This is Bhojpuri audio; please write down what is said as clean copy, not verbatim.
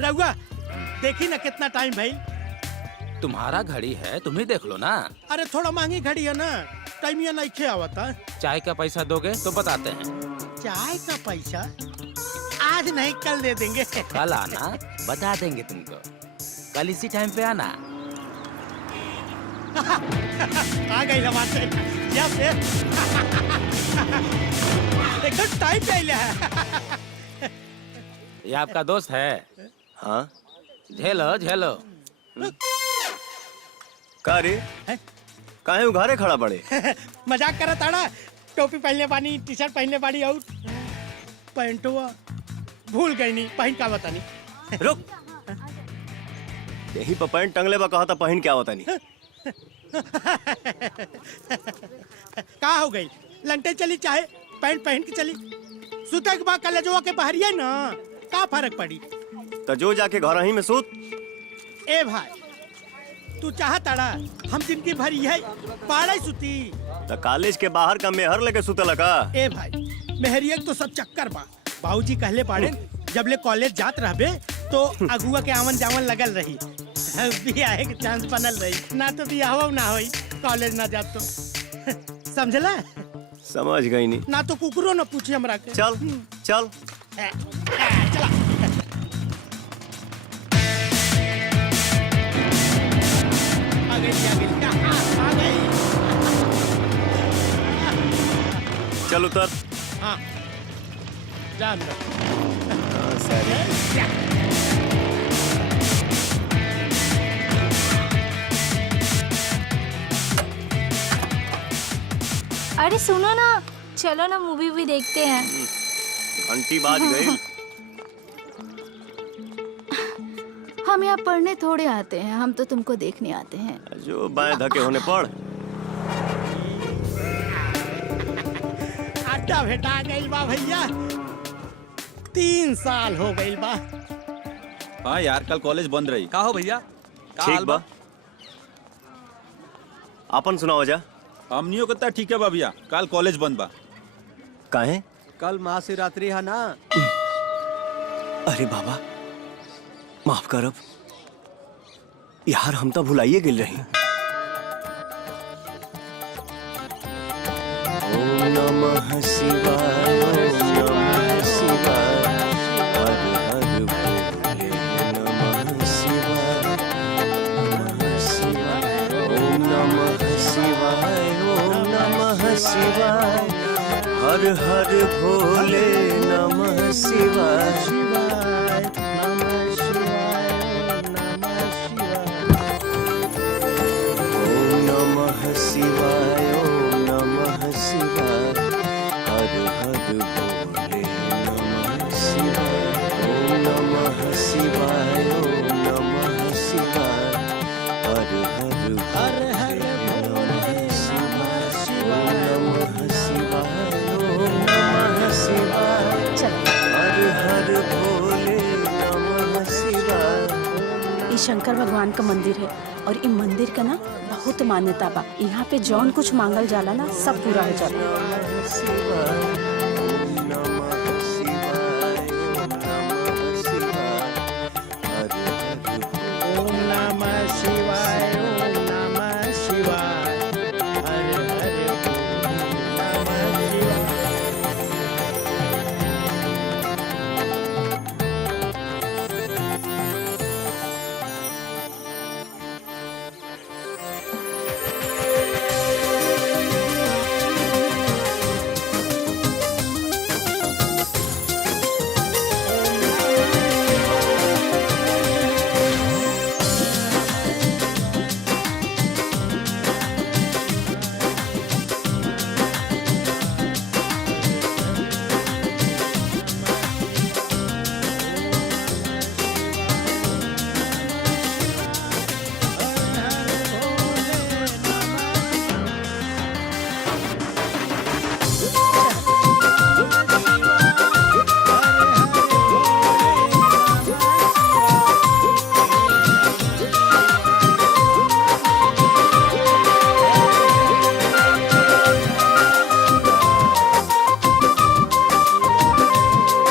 रघुआ देखी ना कितना टाइम भाई। तुम्हारा घड़ी है, तुम ही देख लो ना। अरे थोड़ा महंगी घड़ी है ना, टाइम ये नहीं खे आवता। चाय का पैसा दोगे तो बताते हैं। चाय का पैसा आज नहीं कल दे देंगे। कल आना, बता देंगे तुमको। कल इसी टाइम पे आना। आ गई हमारे एकदम टाइम पे आइले है। ये आपका दोस्त है? हाँ झेलो झेलो। का रे काहे उघारे खड़ा पड़े? मजाक करत ताड़ा। टोपी पहनले बानी, टी शर्ट पहनले बानी और पैंटवा भूल गई नहीं, पहन का बता नहीं। रुक, यही पर पैंट टंगले बा, कहा था पहन क्या होता नहीं। का हो गई? लंटे चली चाहे पैंट पहन के चली। सुते के बाद कलेजवा के बहरिया ना, का फर्क पड़ी? तो जो जाके घर ही में सूत। ए भाई तू चाहताड़ा हम जिनकी भरी है पाड़े सुती? तो कॉलेज के बाहर का मेहर लेके सुते लगा। ए भाई मेहरिया तो सब चक्कर बा। बाबूजी कहले पाड़े जब ले कॉलेज जात रहबे तो अगुआ के आवन जावन लगल रही, बियाह के चांस बनल रही। ना तो बियाह ना होई, कॉलेज ना जात तो। समझला? समझ गई नहीं। ना तो कुकरो न पूछे हमरा के। चल चल चला। आ गई। चल उतर। हाँ जान अरे सुनो ना, चलो ना मूवी भी देखते हैं। घंटी बाज गई। हम यहाँ पढ़ने थोड़े आते हैं, हम तो तुमको देखने आते हैं। जो बाएं धके होने पड़। अड्डा भेटा गई बा भैया, 3 साल हो गई बा। हाँ यार, कल कॉलेज बंद रही। का हो भैया? ठीक बा। अपन सुनाओ जा। हमनियो कहता ठीक है बा भैया, कल कॉलेज बंद बा। काहे? कल महाशिवरात्रि है ना। अरे बाबा माफ करब यार, हम तो भुलाइए गिल रही। ओम नमः शिवाय, ओम नमः शिवाय, हर हर भोले नमः शिवाय, नमः शिवाय, ओम नमः शिवाय, ओम नमः शिवाय, हर हर भोले नमः शिवाय। शिवाय ओम नमः शिवाय, हर हर भोले नमः शिवाय, ओम नमः शिवाय, ओम नमः शिवाय, हर हर भोले नमः शिवाय, ओम नमः शिवाय, ओम नमः शिवाय, हर हर भोले नमः शिवाय। ये शंकर भगवान का मंदिर है और ये मंदिर का ना बहुत मान्यता बा। यहाँ पे जौन कुछ मांगल जाला ना सब पूरा हो जाला।